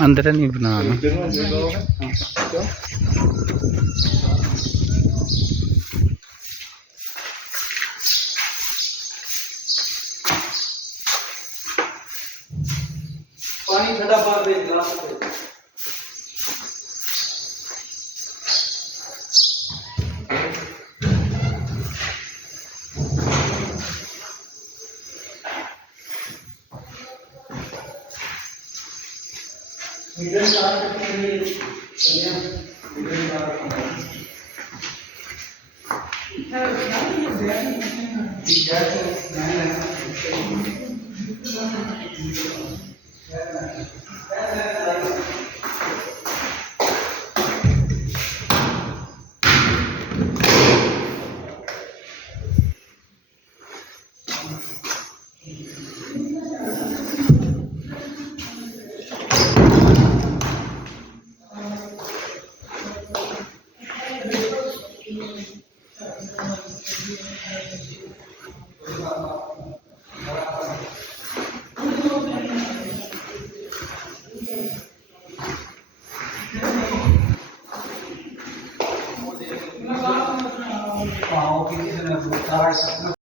अंदर नहीं बनाना पानी ठंडा पार दे गिलास में मीटर चार करके कन्या मीटर चार आओ किसी ने